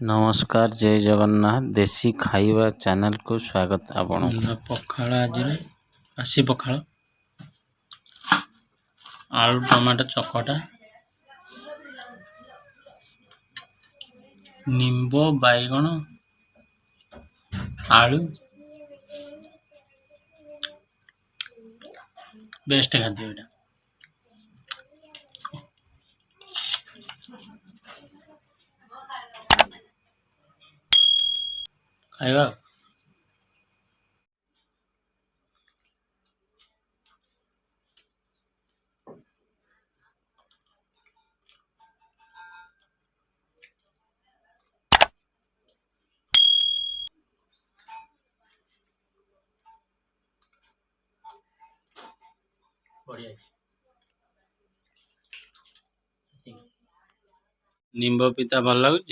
नमस्कार जय जगन्नाथ देसी खाइबा चैनल को स्वागत। आपण पखाल आज आसी पखाल आलू टमाटो चकटा निंबो बैगण आलू बेस्ट खाद्य एटा। खाइबा बढ़िया निंबो पिता भल लगुच।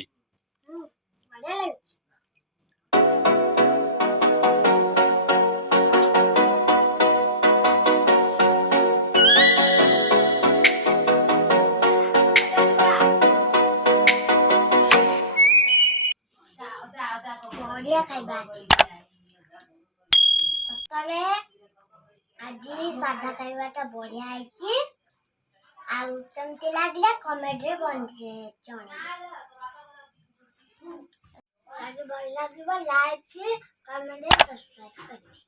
बढ़िया खाइबा ततले आज सादा खाइबाटा बढ़िया आइची। आउ केमती लागला कमेंट रे बनरे जणे। आज भल लागिबा लाइक कमेंट सब्सक्राइब करबे।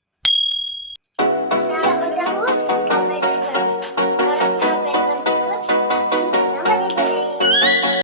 ना बजाऊ कमेंट